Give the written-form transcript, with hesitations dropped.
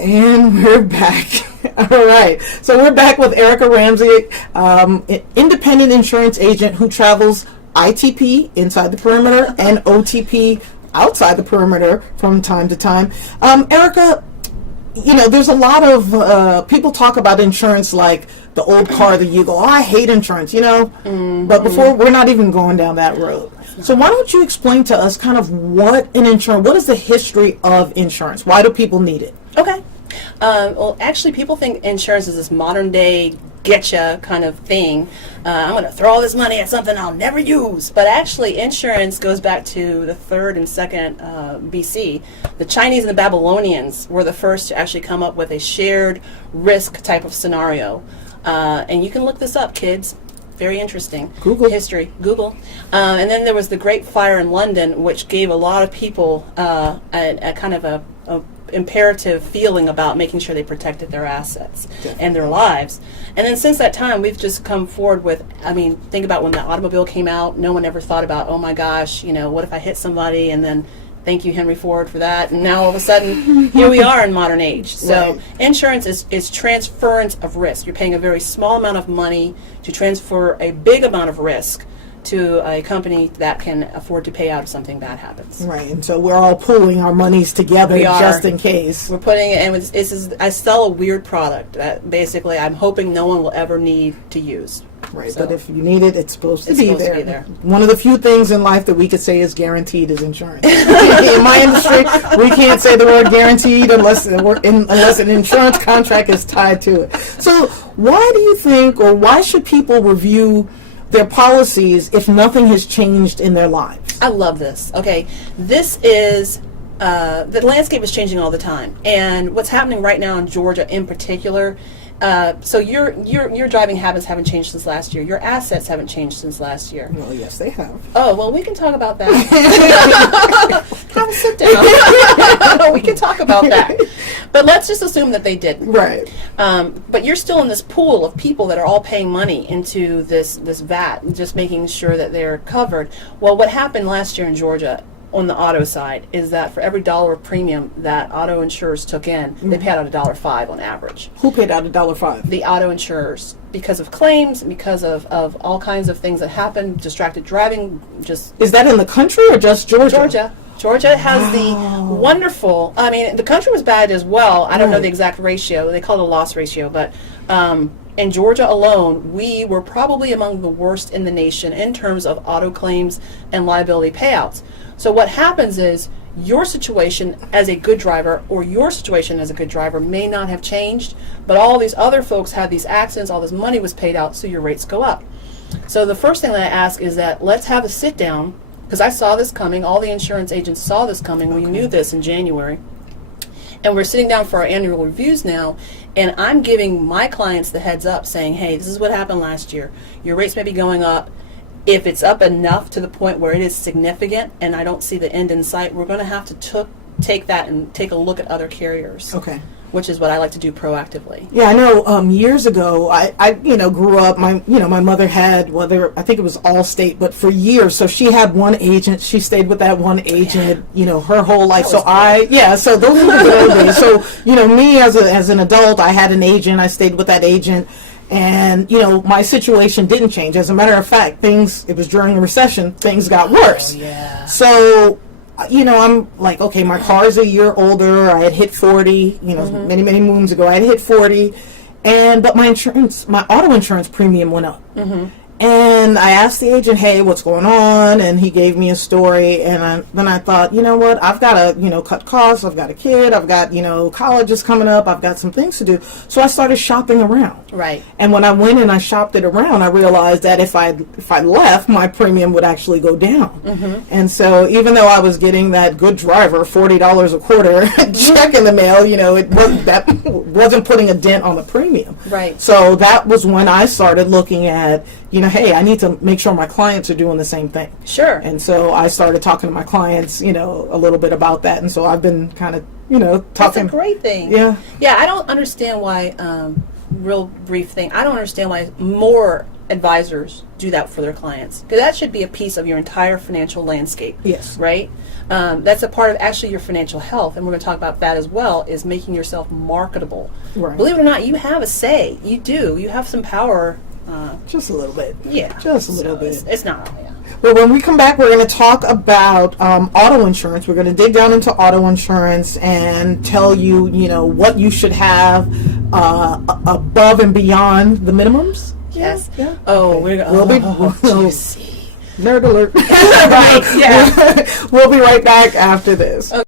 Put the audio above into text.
And we're back. All right. So we're back with Erica Ramsey, an independent insurance agent who travels ITP inside the perimeter and OTP outside the perimeter from time to time. Erica, there's a lot of people talk about insurance like the old car that you go, oh, I hate insurance, But before, we're not even going down that road. So why don't you explain to us kind of what is the history of insurance? Why do people need it? Okay. Well, actually, people think insurance is this modern day getcha kind of thing. I'm going to throw all this money at something I'll never use. But actually, insurance goes back to the 3rd and 2nd BC. The Chinese and the Babylonians were the first to actually come up with a shared risk type of scenario. And you can look this up, kids. Very interesting. Google. History. Google. And then there was the Great Fire in London, which gave a lot of people a kind of a imperative feeling about making sure they protected their assets and their lives. And then since that time, we've just come forward with, think about when the automobile came out, no one ever thought about, oh my gosh, what if I hit somebody, and then thank you, Henry Ford, for that. And now all of a sudden, here we are in modern age. So right. Insurance is transference of risk. You're paying a very small amount of money to transfer a big amount of risk to a company that can afford to pay out if something bad happens. Right, and so we're all pooling our monies together just in case. We're putting it, and I sell a weird product that basically I'm hoping no one will ever need to use. Right, so, but if you need it, it's supposed to be there. One of the few things in life that we could say is guaranteed is insurance. In my industry, we can't say the word guaranteed unless an insurance contract is tied to it. So why do you think, or why should people review their policies if nothing has changed in their lives? I love this. Okay, this is the landscape is changing all the time, and what's happening right now in Georgia in particular. So your driving habits haven't changed since last year. Your assets haven't changed since last year. Well, yes, they have. Oh, well, we can talk about that. Have a sit down. We can talk about that. But let's just assume that they didn't. Right. But you're still in this pool of people that are all paying money into this VAT, just making sure that they're covered. Well, what happened last year in Georgia on the auto side is that for every dollar of premium that auto insurers took in, they paid out $1.05 on average. Who paid out $1.05? The auto insurers, because of claims, because of all kinds of things that happened, distracted driving. Is that in the country or just Georgia? Georgia has the wonderful, the country was bad as well. I don't know the exact ratio. They call it a loss ratio, but in Georgia alone, we were probably among the worst in the nation in terms of auto claims and liability payouts. So what happens is your situation as a good driver or your situation as a good driver may not have changed, but all these other folks had these accidents, all this money was paid out, so your rates go up. So the first thing that I ask is that let's have a sit down, because I saw this coming, all the insurance agents saw this coming, we knew this in January. And we're sitting down for our annual reviews now, and I'm giving my clients the heads up saying, hey, this is what happened last year. Your rates may be going up. If it's up enough to the point where it is significant and I don't see the end in sight, we're going to have to take that and take a look at other carriers. Okay. Which is what I like to do proactively. Yeah, I know. Years ago, I grew up. My mother had I think it was Allstate, but for years. So she had one agent. She stayed with that one agent. Her whole life. So so those were the good old days. So me as an adult, I had an agent. I stayed with that agent. And, my situation didn't change. As a matter of fact, it was during a recession, things got worse. Oh, yeah. So, I'm like, okay, my car's a year older. I had hit 40, many, many moons ago. I had hit 40. But my auto insurance premium went up. Mm-hmm. And I asked the agent, hey, what's going on? And he gave me a story. And then I thought, you know what? I've got to, cut costs. I've got a kid. I've got, college is coming up. I've got some things to do. So I started shopping around. Right. And when I went and I shopped it around, I realized that if I left, my premium would actually go down. Mm-hmm. And so even though I was getting that good driver, $40 a quarter check in the mail, that wasn't putting a dent on the premium. Right. So that was when I started looking at, hey, I need to make sure my clients are doing the same thing. Sure. And so I started talking to my clients, a little bit about that. And so I've been kind of, talking. That's a great thing. Yeah. Yeah, I don't understand why, real brief thing, I don't understand why more advisors do that for their clients, because that should be a piece of your entire financial landscape. Yes. Right. That's a part of actually your financial health, and we're going to talk about that as well. Is making yourself marketable. Right. Believe it or not, you have a say. You do. You have some power. Just a little bit. Yeah. Just a little bit. It's not. Yeah. Well, when we come back, we're going to talk about auto insurance. We're going to dig down into auto insurance and tell you, what you should have above and beyond the minimums. Yes. Yeah. Oh, Okay. we'll see. Nerd alert. Right. Yeah. We'll be right back after this. Okay.